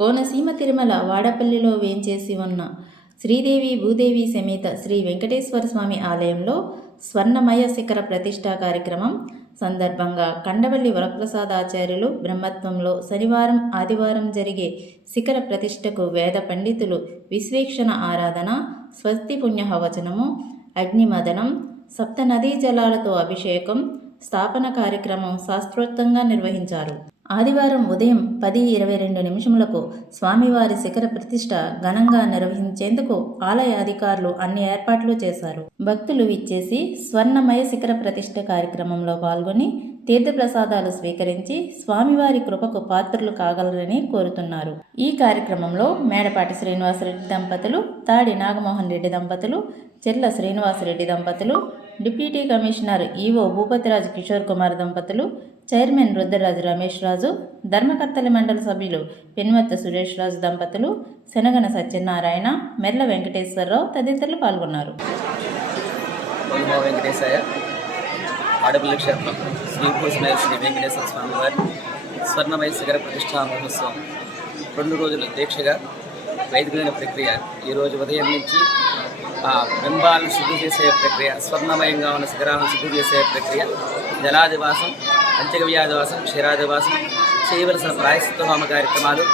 కోనసీమ తిరుమల వాడపల్లిలో వేంచేసి ఉన్న శ్రీదేవి భూదేవి సమేత శ్రీ వెంకటేశ్వర స్వామి ఆలయంలో స్వర్ణమయ శిఖర ప్రతిష్ఠా కార్యక్రమం సందర్భంగా కండవల్లి వరప్రసాదాచార్యులు బ్రహ్మత్వంలో శనివారం ఆదివారం జరిగే శిఖర ప్రతిష్టకు వేద పండితులు విశ్వేక్షణ ఆరాధన, స్వస్తి పుణ్యహవచనము, అగ్నిమదనం, సప్త నదీ జలాలతో అభిషేకం, స్థాపన కార్యక్రమం శాస్త్రోక్తంగా నిర్వహించారు. ఆదివారం ఉదయం 10:22 స్వామివారి శిఖర ప్రతిష్ఠ ఘనంగా నిర్వహించేందుకు ఆలయ అధికారులు అన్ని ఏర్పాట్లు చేశారు. భక్తులు విచ్చేసి స్వర్ణమయ శిఖర ప్రతిష్ఠ కార్యక్రమంలో పాల్గొని తీర్థప్రసాదాలు స్వీకరించి స్వామివారి కృపకు పాత్రులు కాగలరని కోరుతున్నారు. ఈ కార్యక్రమంలో మేడపాటి శ్రీనివాసరెడ్డి దంపతులు, తాడి నాగమోహన్ రెడ్డి దంపతులు, చెర్ల శ్రీనివాసరెడ్డి దంపతులు, deputy commissioner EO Bhupathiraju Kishore Kumar దంపతులు, చైర్మన్ రుద్రరాజు రమేష్ రాజు, ధర్మకర్తలి మండలి సభ్యులు పెనుమత్త సురేష్ రాజు దంపతులు, శనగన సత్యనారాయణ, మెర్ల వెంకటేశ్వరరావు తదితరులు పాల్గొన్నారు. ఆడపల్లి క్షేత్రం శ్రీభూషణ శ్రీ వెంకటేశ్వర స్వామి వారి స్వర్ణమయ శిఖర ప్రతిష్ఠా మహోత్సవం 2 రోజుల దీక్షగా వైదికమైన ప్రక్రియ. ఈరోజు ఉదయం నుంచి బింబాలను శుద్ధి చేసే ప్రక్రియ, స్వర్ణమయంగా ఉన్న శిఖరాలను శుద్ధి చేసే ప్రక్రియ, జలాదివాసం, పంచగవ్యాదివాసం, క్షీరాదివాసం, చేయవలసిన ప్రాయశ్చిత్త హోమ కార్యక్రమాలు,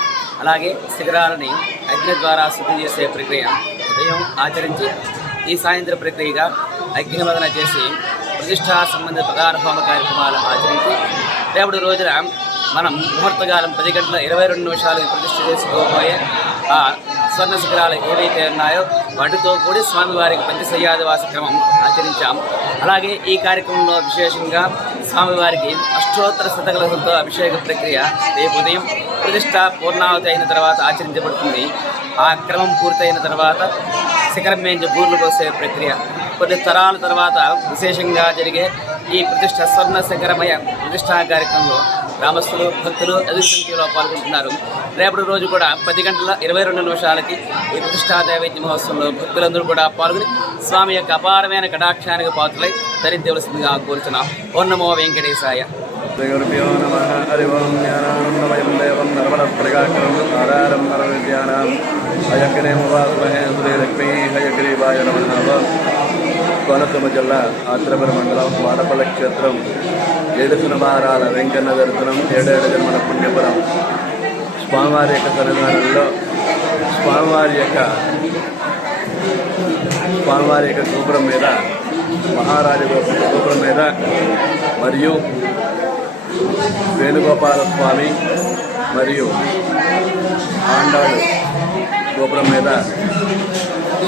అలాగే శిఖరాలని అగ్ని ద్వారా శుద్ధి చేసే ప్రక్రియ ఉదయం ఆచరించి ఈ సాయంత్రం ప్రక్రియగా అగ్నిమదన చేసి ప్రతిష్టా సంబంధిత ప్రధాన హోమ కార్యక్రమాలు ఆచరించి రేపటి రోజున మనం ముహూర్తకాలం 10:22 ప్రతిష్ఠ చేసుకోబోయే ఆ స్వర్ణ శిఖరాలు ఏవైతే ఉన్నాయో వాటితో కూడి స్వామివారికి పంచశయ్యాదివాస క్రమం ఆచరించాం. అలాగే ఈ కార్యక్రమంలో విశేషంగా స్వామివారికి అష్టోత్తర శతకలతో అభిషేక ప్రక్రియ రేపు ఉదయం ప్రతిష్ట పూర్ణావతి అయిన తర్వాత ఆచరించబడుతుంది. ఆ క్రమం పూర్తయిన తర్వాత శిఖరం మేంచి బూర్లు పోసే ప్రక్రియ కొన్ని తరాల తర్వాత విశేషంగా జరిగే ఈ ప్రతిష్ట స్వర్ణ శిఖరమయ ప్రతిష్టా కార్యక్రమంలో గ్రామస్తులు, భక్తులు అధిక సంఖ్యలో పాల్గొంటున్నారు. రేపటి రోజు కూడా 10:22 ఈ ప్రతిష్టా దైవేద్య మహోత్సవంలో భక్తులందరూ కూడా పాల్గొని స్వామి యొక్క అపారమైన కటాక్షానికి పాత్రలై ధరించవలసిందిగా కోరుతున్నాం. ఓం నమో వెంకటేశాయ. కోనసీమ జిల్లా ఆత్రేయపురం మండలం వాడపల్లి క్షేత్రం 7 శనివారాల వెంకన్న దర్శనం 7 జన్మల పుణ్యపురం. స్వామివారి యొక్క సన్నిధానంలో స్వామివారి యొక్క గోపురం మీద, మహారాజు గోపురం మీద మరియు వేణుగోపాల స్వామి మరియు ఆండాడు గోపురం మీద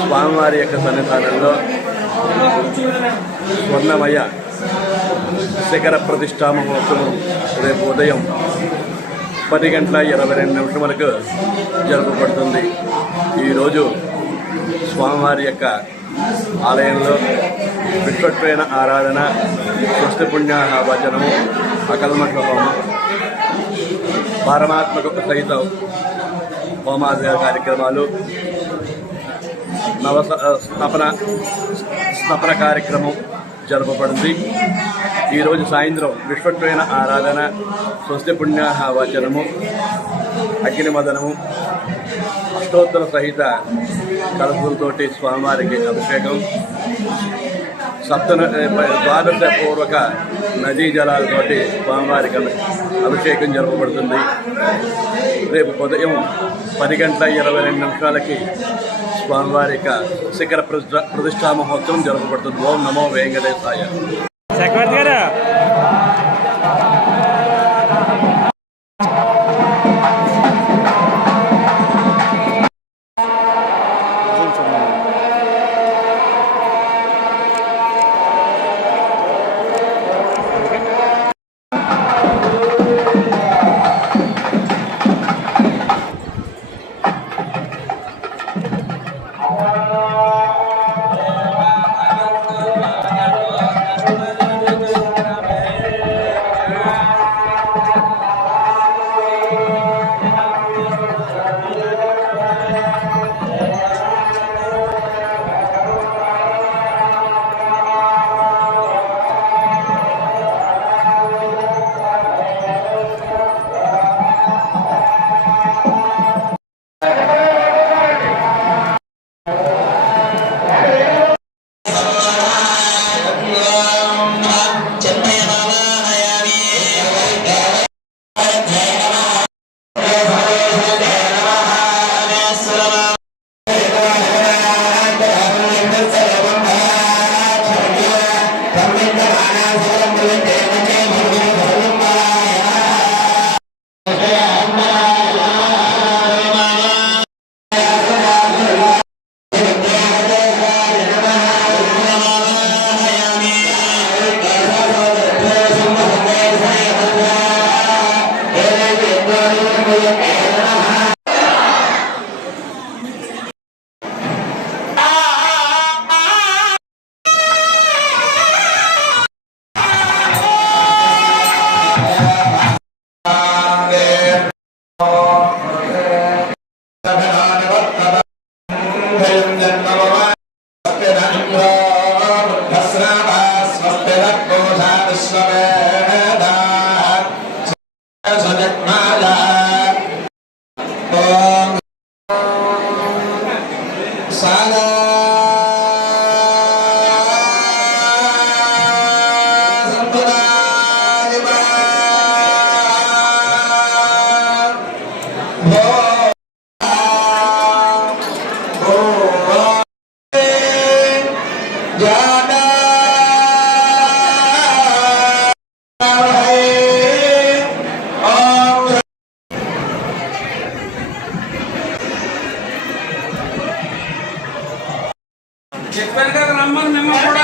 స్వామివారి యొక్క సన్నిధానంలో స్వర్ణమయ శిఖర ప్రతిష్టా మహోత్సవం రేపు ఉదయం 10:22 జరపబడుతుంది. ఈరోజు స్వామివారి యొక్క ఆలయంలో విశ్వక్సేన ఆరాధన, స్వస్తి పుణ్యాహవచనము, అకల్మష హోమం, పారమాత్మక సహిత హోమాది కార్యక్రమాలు, స్నపన కార్యక్రమం జరపబడింది. ఈరోజు సాయంత్రం విశ్వక్సేన ఆరాధన, స్వస్తి పుణ్యాహవచనము, అగ్నిమదనము, అష్టోత్తర సహిత కలశులతోటి స్వామివారికి అభిషేకం, 12 పూర్వక నదీ జలాలతోటి స్వామివారికి అభిషేకం జరపబడుతుంది. రేపు ఉదయం 10:22 స్వామివారి యొక్క శిఖర ప్రతిష్టా మహోత్సవం జరపబడుతుంది. ఓం నమో వెంకటేశాయ. సాదా చెప్పాను కదా రమ్మని మేము కూడా